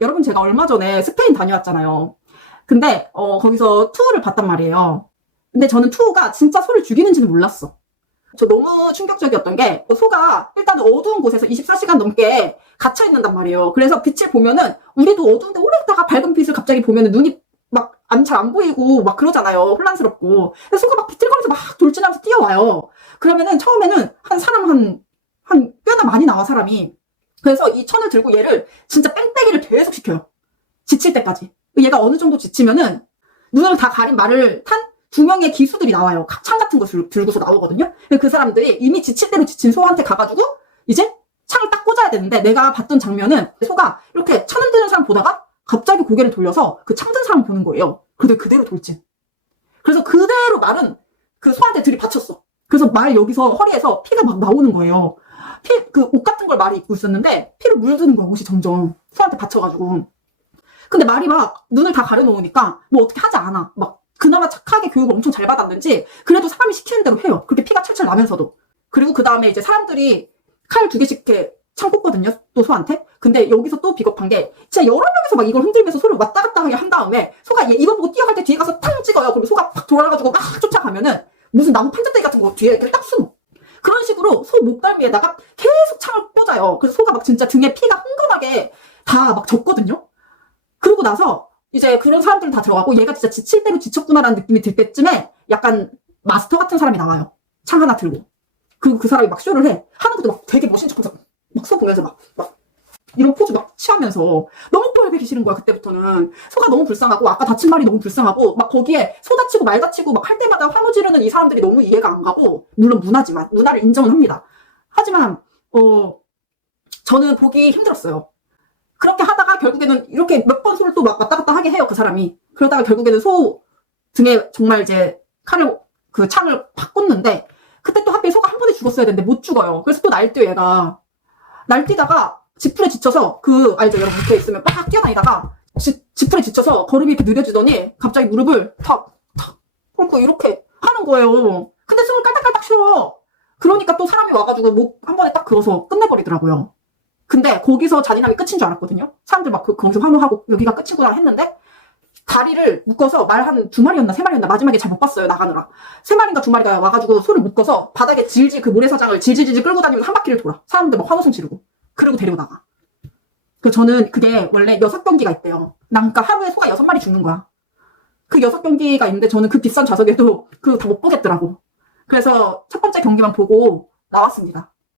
여러분 제가 얼마 전에 스페인 다녀왔잖아요. 근데 거기서 투어를 봤단 말이에요. 근데 저는 투어가 진짜 소를 죽이는지는 몰랐어. 저 너무 충격적이었던 게 소가 일단 어두운 곳에서 24시간 넘게 갇혀 있는단 말이에요. 그래서 빛을 보면은 우리도 어두운데 오래 있다가 밝은 빛을 갑자기 보면은 눈이 막 잘 안 보이고 막 그러잖아요. 혼란스럽고. 그래서 소가 막 비틀거리면서 막 돌진하면서 뛰어와요. 그러면은 처음에는 한 꽤나 많이 나와 사람이. 그래서 이 천을 들고 얘를 진짜 뺑뺑이를 계속 시켜요. 지칠 때까지. 얘가 어느 정도 지치면은 눈을 다 가린 말을 탄 두 명의 기수들이 나와요. 창 같은 거 들고서 나오거든요. 그 사람들이 이미 지칠 대로 지친 소한테 가가지고 이제 창을 딱 꽂아야 되는데, 내가 봤던 장면은 소가 이렇게 창 흔드는 사람 보다가 갑자기 고개를 돌려서 그 창 든 사람 보는 거예요. 그대로 돌진. 그래서 그대로 말은 그 소한테 들이받쳤어. 그래서 말 여기서 허리에서 피가 막 나오는 거예요. 그 옷 같은 걸 말이 입고 있었는데 피를 물드는 거야, 옷이 점점. 소한테 받쳐가지고. 근데 말이 막 눈을 다 가려놓으니까 뭐 어떻게 하지 않아. 막 그나마 착하게 교육을 엄청 잘 받았는지 그래도 사람이 시키는 대로 해요. 그렇게 피가 철철 나면서도. 그리고 그 다음에 이제 사람들이 칼 2개씩 이렇게 창 꽂거든요, 또 소한테. 근데 여기서 또 비겁한 게 진짜 여러 명이서 막 이걸 흔들면서 소를 왔다 갔다 하게 한 다음에 소가 얘 이거 보고 뛰어갈 때 뒤에 가서 탕 찍어요. 그리고 소가 팍 돌아가지고 막 쫓아가면은 무슨 나무 판자떼기 같은 거 뒤에 이렇게 딱 숨어. 그런 식으로 소 목덜미에다가 계속 창을 꽂아요. 그래서 소가 막 진짜 등에 피가 흥건하게 다 막 졌거든요. 그러고 나서 이제 그런 사람들은 다 들어가고 얘가 진짜 지칠 대로 지쳤구나라는 느낌이 들 때쯤에 약간 마스터 같은 사람이 나와요. 창 하나 들고. 그리고 그 사람이 막 쇼를 해. 하는 것도 막 되게 멋진 척하면서 막 소 보면서 막 이런 포즈 막 취하면서 너무 꼴보기 싫은 거야. 그때부터는 소가 너무 불쌍하고 아까 다친 말이 너무 불쌍하고 막 거기에 소 다치고 말 다치고 막 할 때마다 환호 지르는 이 사람들이 너무 이해가 안 가고, 물론 문화지만 문화를 인정은 합니다. 하지만 저는 보기 힘들었어요. 그렇게 하다가 결국에는 이렇게 몇 번 소를 또 막 왔다 갔다 하게 해요, 그 사람이. 그러다가 결국에는 소 등에 정말 이제 그 창을 팍 꽂는데, 그때 또 하필 소가 한 번에 죽었어야 되는데 못 죽어요. 그래서 또 날뛰어 얘가. 날뛰다가 지풀에 지쳐서 알죠 여러분, 이렇게 있으면 막 뛰어다니다가 지풀에 지쳐서 걸음이 이렇게 느려지더니 갑자기 무릎을 탁 꿇고 이렇게 하는 거예요. 근데 숨을 깔딱깔딱 쉬어. 그러니까 또 사람이 와가지고 목 한 번에 딱 그어서 끝내버리더라고요. 근데 거기서 잔인함이 끝인 줄 알았거든요. 사람들 막 거기서 환호하고 여기가 끝이구나 했는데, 다리를 묶어서 말 한 2마리였나 3마리였나 마지막에 잘 못 봤어요, 나가느라. 3마리인가 2마리가 와가지고 소를 묶어서 바닥에 그 모래사장을 질질질 끌고 다니면서 한 바퀴를 돌아. 사람들 막 환호성 지르고. 그리고 데리고 나가. 그래서 저는 그게 원래 6경기가 있대요. 그러니까 하루에 소가 6마리 죽는 거야. 그 6경기가 있는데 저는 그 비싼 좌석에도 그거 다 못 보겠더라고. 그래서 첫 번째 경기만 보고 나왔습니다.